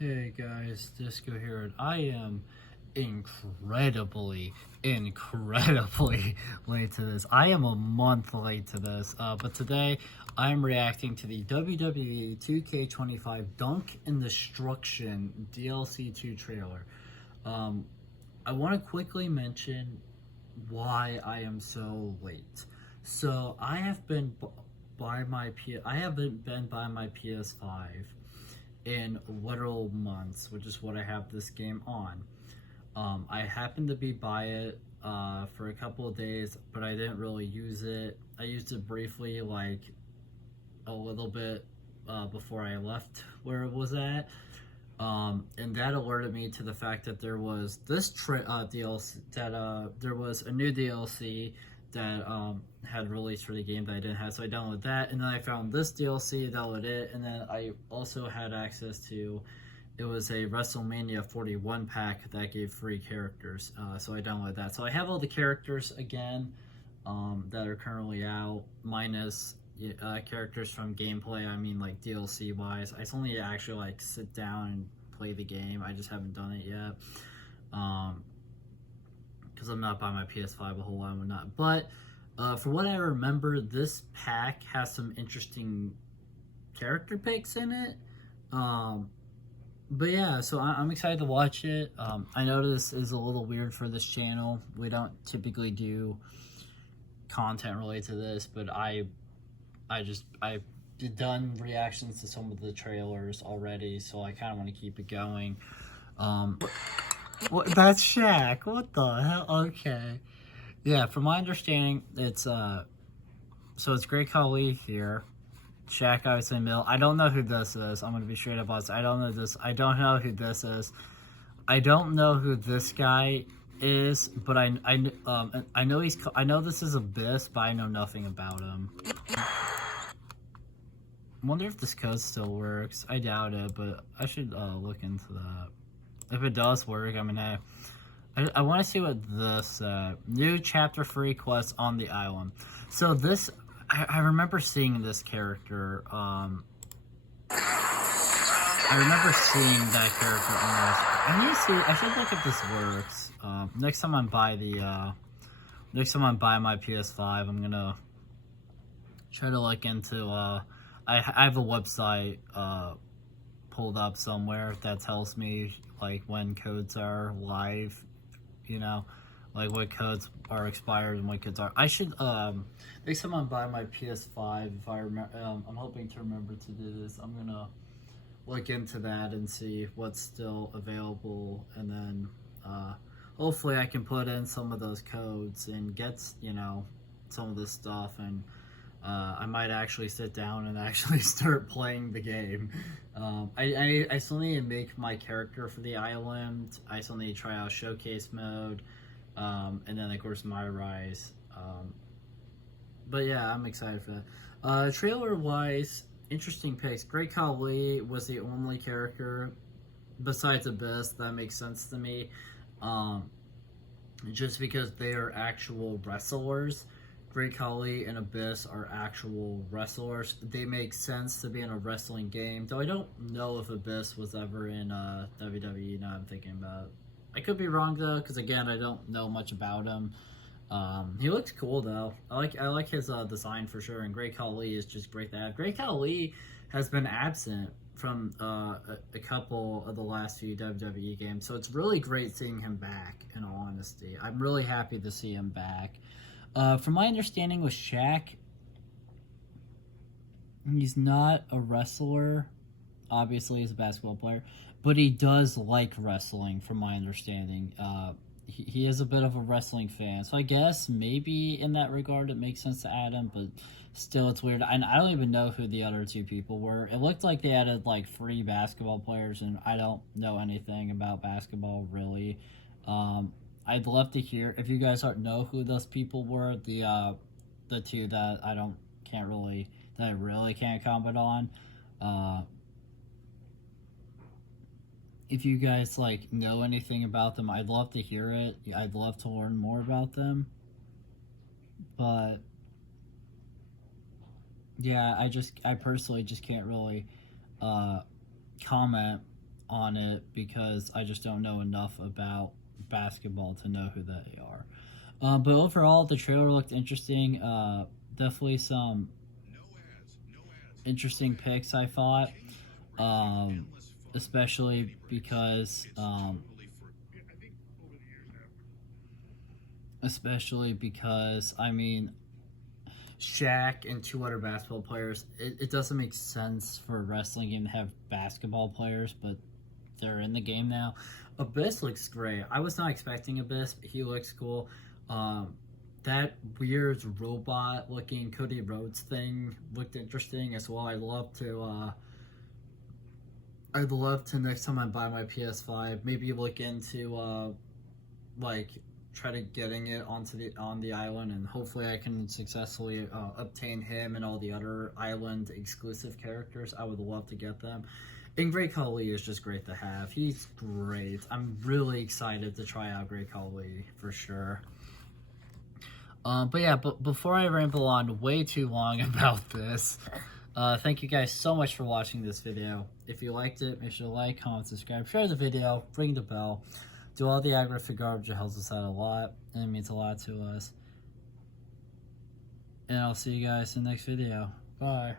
Hey guys, Disco here, and I am incredibly late to this. I am a month late to this, but today I am reacting to the wwe2k25 Dunk and Destruction DLC 2 trailer. I want to quickly mention why I am so late. So I have been I haven't been by my PS5 in literal months, which is what I have this game on. I happened to be by it for a couple of days, but I didn't really use it. I used it briefly, like a little bit before I left where it was at. And that alerted me to the fact that there was this DLC, that there was a new DLC that had released for the game that I didn't have, so I downloaded that, and then I found this DLC, downloaded it, and then I also had access to, it was a WrestleMania 41 pack that gave free characters, so I downloaded that. So I have all the characters again that are currently out, minus characters from gameplay. I mean, like DLC wise, I only actually like sit down and play the game. I just haven't done it yet because I'm not by my PS5 a whole lot and whatnot. But for what I remember, this pack has some interesting character picks in it. But yeah, so I'm excited to watch it. I know this is a little weird for this channel. We don't typically do content related to this, but I've done reactions to some of the trailers already, so I kind of want to keep it going. What? That's Shaq. What the hell? Okay. Yeah, from my understanding, it's so it's Great Khali here. Shaq obviously Mill. I don't know who this is. I'm gonna be straight up honest. I don't know this. I don't know who this is. I don't know who this guy is, but I know I know this is Abyss, but I know nothing about him. I wonder if this code still works. I doubt it, but I should look into that. If it does work, I mean, I want to see what this new chapter free quest on the island. So this, I remember seeing this character. I remember seeing that character on this. I need to see. I should look if this works. Next time I buy my PS5, I'm gonna try to look into. I have a website pulled up somewhere that tells me like when codes are live, you know, like what codes are expired and what codes are. I should next time I buy my PS5, if I remember, I'm hoping to remember to do this. I'm gonna look into that and see what's still available, and then hopefully I can put in some of those codes and get, you know, some of this stuff, and I might actually sit down and actually start playing the game. I still need to make my character for the island. I still need to try out showcase mode, and then of course my rise. But yeah, I'm excited for that. Trailer wise, interesting picks. Great Khali was the only character besides Abyss that makes sense to me, just because they are actual wrestlers. Great Khali and Abyss are actual wrestlers. They make sense to be in a wrestling game, though I don't know if Abyss was ever in WWE. Now I'm thinking about it. I could be wrong though, because again, I don't know much about him. He looks cool though. I like his design for sure, and Great Khali is just great to have. Great Khali has been absent from a couple of the last few WWE games, so it's really great seeing him back, in all honesty. I'm really happy to see him back. From my understanding with Shaq, he's not a wrestler. Obviously, he's a basketball player, but he does like wrestling, from my understanding. He is a bit of a wrestling fan, so I guess maybe in that regard it makes sense to add him, but still it's weird. And I don't even know who the other two people were. It looked like they added like 3 basketball players, and I don't know anything about basketball really. I'd love to hear if you guys know who those people were. The two that I really can't comment on. If you guys like know anything about them, I'd love to hear it. I'd love to learn more about them. But yeah, I personally just can't really comment on it because I just don't know enough about basketball to know who they are. But overall, the trailer looked interesting. Definitely some interesting picks, I thought. Especially because I mean, Shaq and two other basketball players. It doesn't make sense for a wrestling game to have basketball players, but they're in the game now. Abyss looks great. I was not expecting Abyss, but he looks cool. That weird robot looking Cody Rhodes thing looked interesting as well. I'd love to next time I buy my PS5 maybe look into like try to getting it on the island, and hopefully I can successfully obtain him and all the other island exclusive characters. I would love to get them. And Great Khali is just great to have. He's great. I'm really excited to try out Great Khali for sure. But yeah, but before I ramble on way too long about this, thank you guys so much for watching this video. If you liked it, make sure to like, comment, subscribe, share the video, ring the bell, do all the aggravated garbage. It helps us out a lot, and it means a lot to us. And I'll see you guys in the next video. Bye.